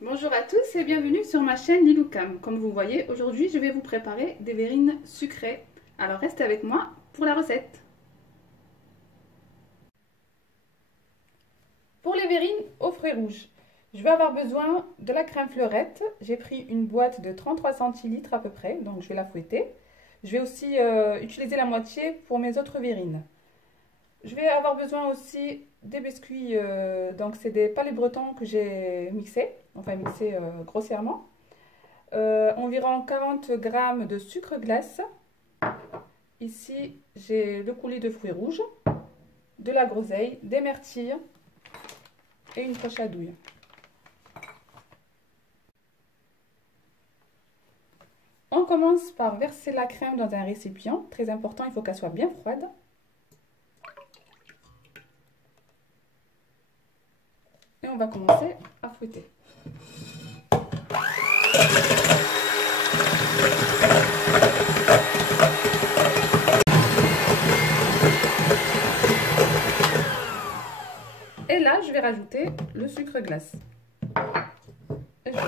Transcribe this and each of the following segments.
Bonjour à tous et bienvenue sur ma chaîne Liloukam. Comme vous voyez, aujourd'hui je vais vous préparer des verrines sucrées. Alors restez avec moi pour la recette. Pour les verrines aux fruits rouges, je vais avoir besoin de la crème fleurette. J'ai pris une boîte de 33 centilitres à peu près, donc je vais la fouetter. Je vais aussi utiliser la moitié pour mes autres verrines. Je vais avoir besoin aussi des biscuits, donc c'est des palais bretons que j'ai mixés, grossièrement. Environ 40 g de sucre glace. Ici, j'ai le coulis de fruits rouges, de la groseille, des myrtilles et une poche à douille. On commence par verser la crème dans un récipient. Très important, il faut qu'elle soit bien froide. Et on va commencer à fouetter. Et là, je vais rajouter le sucre glace. Et je vais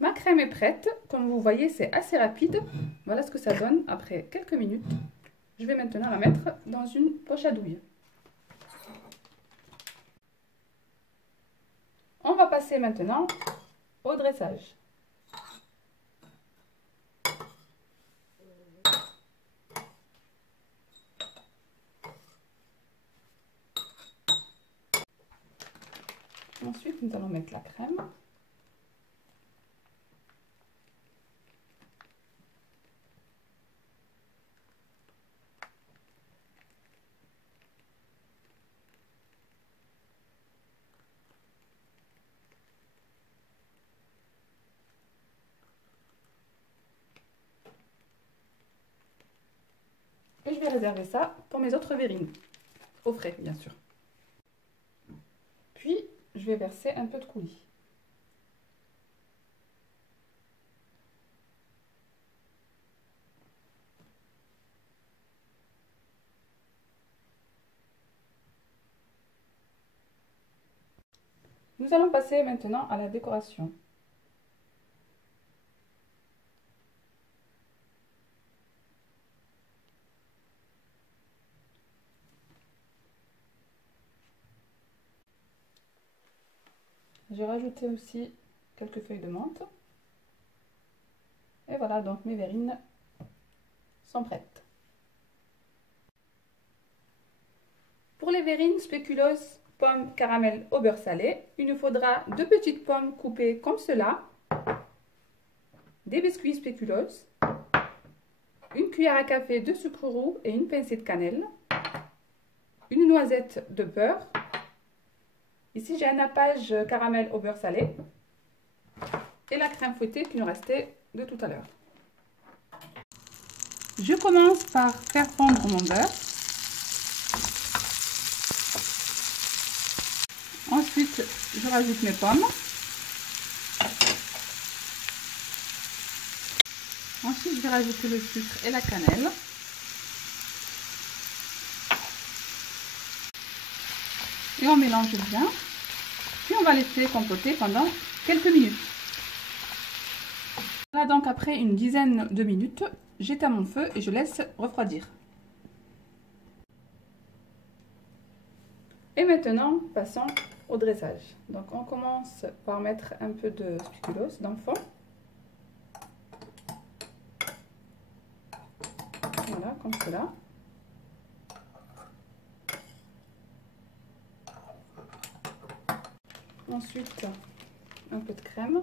Ma crème est prête. Comme vous voyez, c'est assez rapide. Voilà ce que ça donne après quelques minutes. Je vais maintenant la mettre dans une poche à douille. On va passer maintenant au dressage. Ensuite, nous allons mettre la crème. Et je vais réserver ça pour mes autres verrines, au frais bien sûr. Puis, je vais verser un peu de coulis. Nous allons passer maintenant à la décoration. J'ai rajouté aussi quelques feuilles de menthe. Et voilà, donc mes verrines sont prêtes. Pour les verrines spéculoos pommes caramel au beurre salé, il nous faudra 2 petites pommes coupées comme cela, des biscuits spéculoos, une cuillère à café de sucre roux et une pincée de cannelle, une noisette de beurre. Ici, j'ai un nappage caramel au beurre salé et la crème fouettée qui nous restait de tout à l'heure. Je commence par faire fondre mon beurre. Ensuite, je rajoute mes pommes. Ensuite, je vais rajouter le sucre et la cannelle. Et on mélange bien. Puis on va laisser compoter pendant quelques minutes. Voilà, donc après une dizaine de minutes, j'éteins mon feu et je laisse refroidir. Et maintenant, passons au dressage. Donc on commence par mettre un peu de spéculoos dans le fond. Voilà, comme cela. Ensuite, un peu de crème.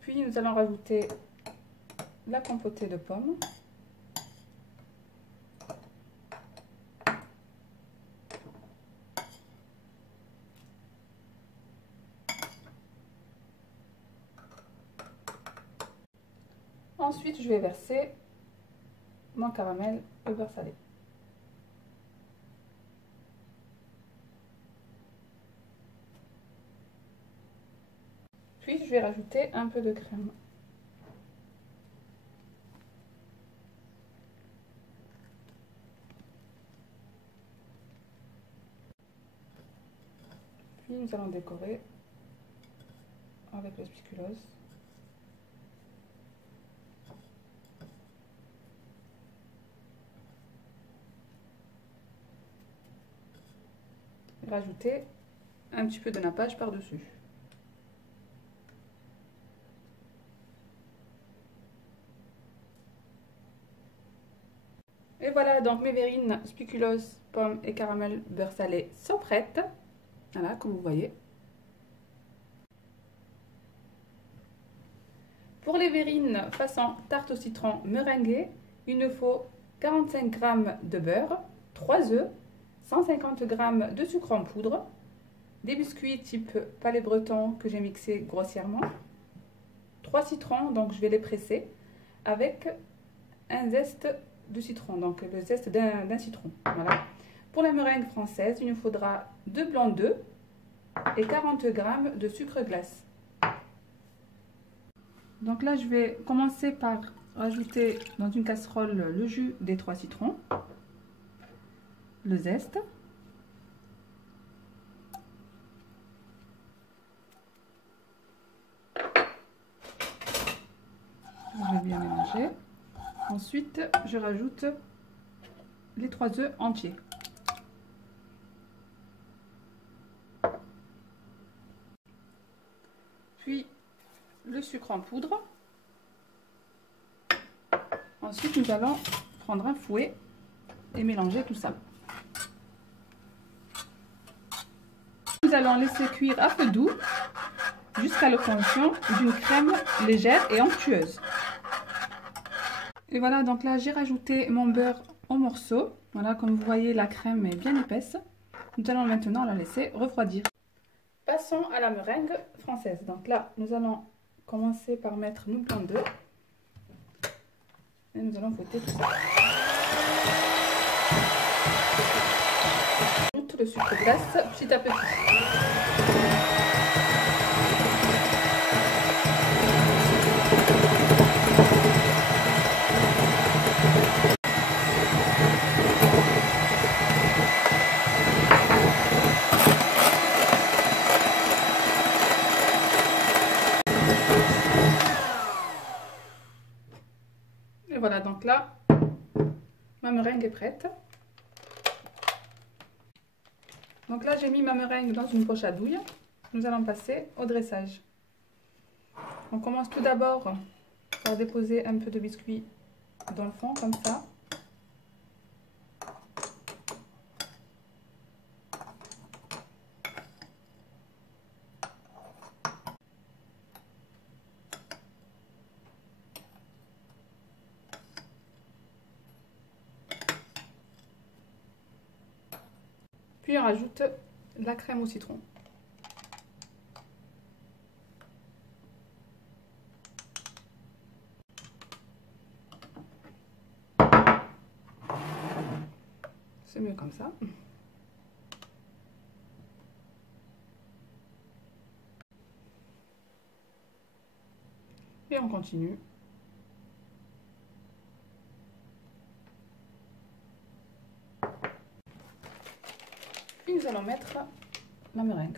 Puis nous allons rajouter la compotée de pommes. Ensuite, je vais verser mon caramel au beurre salé. Puis je vais rajouter un peu de crème. Puis nous allons décorer avec le spéculoos. Et rajouter un petit peu de nappage par-dessus. Et voilà, donc mes verrines, spéculoos, pommes et caramel beurre salé sont prêtes. Voilà, comme vous voyez. Pour les verrines façon tarte au citron meringuée, il nous faut 45 g de beurre, 3 œufs, 150 g de sucre en poudre, des biscuits type palais breton que j'ai mixé grossièrement, 3 citrons, donc je vais les presser, avec un zeste de citron, donc le zeste d'un citron. Voilà. Pour la meringue française, il nous faudra 2 blancs d'œufs et 40 g de sucre glace. Donc là, je vais commencer par rajouter dans une casserole le jus des 3 citrons, le zeste, je vais bien mélanger. Ensuite, je rajoute les 3 œufs entiers. Puis le sucre en poudre. Ensuite, nous allons prendre un fouet et mélanger tout ça. Nous allons laisser cuire à feu doux jusqu'à l'obtention d'une crème légère et onctueuse. Et voilà, donc là j'ai rajouté mon beurre en morceaux. Voilà, comme vous voyez, la crème est bien épaisse. Nous allons maintenant la laisser refroidir. Passons à la meringue française. Donc là, nous allons commencer par mettre nos blancs d'œufs. Et nous allons fouetter tout ça. J'ajoute le sucre glace petit à petit. Et voilà, donc là, ma meringue est prête. Donc là, j'ai mis ma meringue dans une poche à douille. Nous allons passer au dressage. On commence tout d'abord par déposer un peu de biscuit dans le fond, comme ça. Puis on rajoute la crème au citron. C'est mieux comme ça. Et on continue. Puis nous allons mettre la meringue.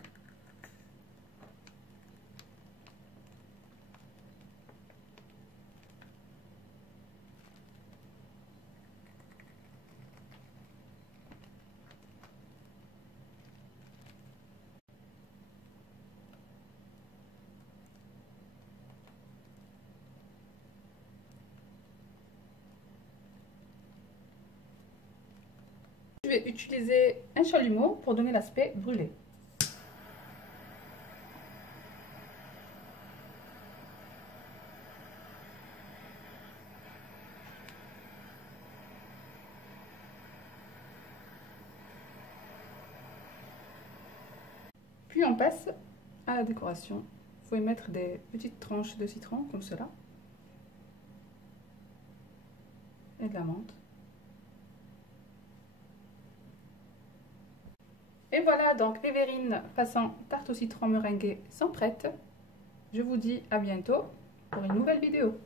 Je vais utiliser un chalumeau pour donner l'aspect brûlé. Puis on passe à la décoration. Vous pouvez mettre des petites tranches de citron comme cela. Et de la menthe. Et voilà, donc les verrines façon tarte au citron meringuée sont prêtes. je vous dis à bientôt pour une nouvelle vidéo.